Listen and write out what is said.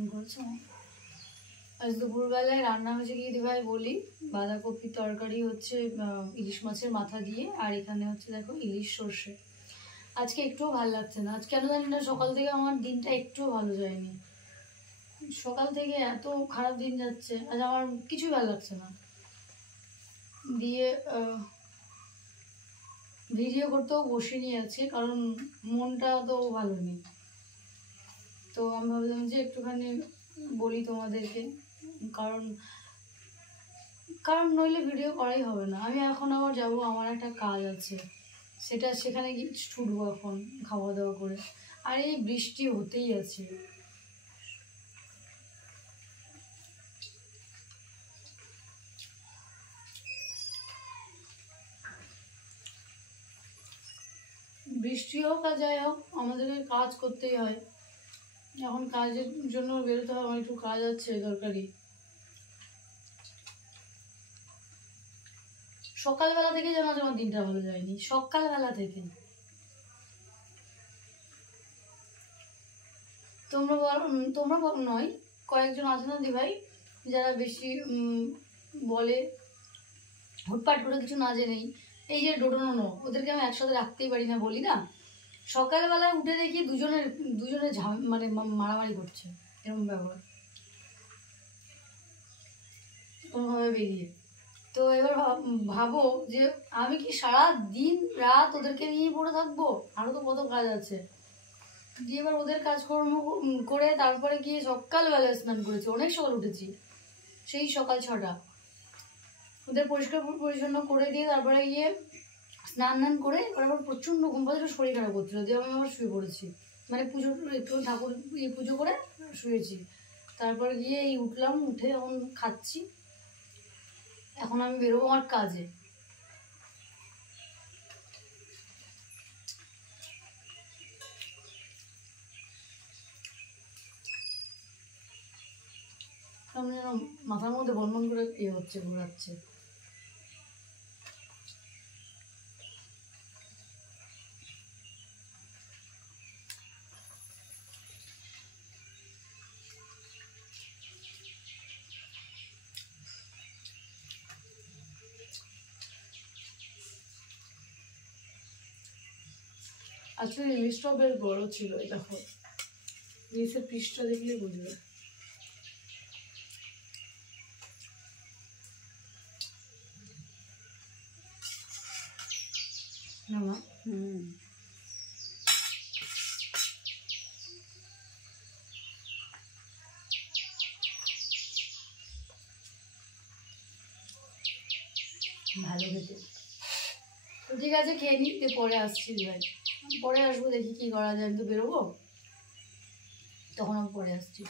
Phone করেছো? আজ দুপুরবেলায় রান্না হয়েছে কি দিভাই বলি, বাঁধাকপির তরকারি হচ্ছে ইলিশ মাছের মাথা দিয়ে, আর এখানে হচ্ছে দেখো ইলিশ সর্ষে। আজকে একটুও ভালো লাগছে না, আজ কেন জানি না, সকাল থেকে আমার দিনটা একটুও ভালো যায়নি। সকাল থেকে এত খারাপ দিন যাচ্ছে, আজ আমার কিছুই ভালো লাগছে না। দিয়ে ভিডিও করতেও বসিনি আজকে, কারণ মনটা তো ভালো নেই। তো আমি ভাবলাম যে একটুখানি বলি তোমাদেরকে, কারণ নইলে ভিডিও করাই হবে না। আমি এখন আবার যাব, আমার একটা কাজ আছে, সেখানে গিয়ে ছুটবো এখন খাওয়া দাওয়া করে। আর এই বৃষ্টি হতেই আছে। বৃষ্টি হোক আর যাই হোক, আমাদেরকে কাজ করতেই হয়। এখন কাজের জন্য বেরোতে হবে, আমার একটু কাজ আছে দরকারি। সকালবেলা থেকে যেন আমার দিনটা ভালো যায়নি, সকালবেলা থেকে। তোমরা নয়, কয়েকজন আছে না দিভাই, যারা বেশি বলে হুটপাট করে কিছু না জেনেই, এই যে ডোডোনো, ওদেরকে আমি একসাথে রাখতেই পারি না, বলি না। সকালবেলায় উঠে দেখি দুজনে মানে মারামারি করছে, এরকম ব্যাপার কোনোভাবে বেরিয়ে। তো এবার ভাবো যে আমি কি সারা দিন রাত ওদেরকে নিয়েই পড়ে থাকবো? আরও তো কত কাজ আছে। দিয়ে এবার ওদের কাজকর্ম করে তারপরে গিয়ে সকালবেলায় স্নান করেছি, অনেক সকাল উঠেছি, সেই সকাল 6টা। ওদের পরিষ্কার পরিচ্ছন্ন করে দিয়ে তারপরে গিয়ে স্নান করে এবার আবার প্রচণ্ড ঘুম পাচ্ছে, শরীর খারাপ করছিল, দিয়ে আমি আবার শুয়ে পড়েছি। মানে একটু ঠাকুর পুজো করে শুয়েছি। তারপরে গিয়ে এই উঠলাম, উঠে এখন খাচ্ছি। এখন আমি বেরোবো আমার কাজে। আমি যেন মাথার মধ্যে বনবন করে হচ্ছে, ঘোরাচ্ছে। আজকে ইলিশটাও বেশ বড় ছিল, এই দেখো ইলিশের পিসটা দেখলে বুঝবে। ভালো খেতে। তো ঠিক আছে, খেয়ে নিতে পরে আসছি ভাই, পরে আসবো, দেখি কি করা যায়। আমি তো বেরোবো, তখন আমি পরে আসছি।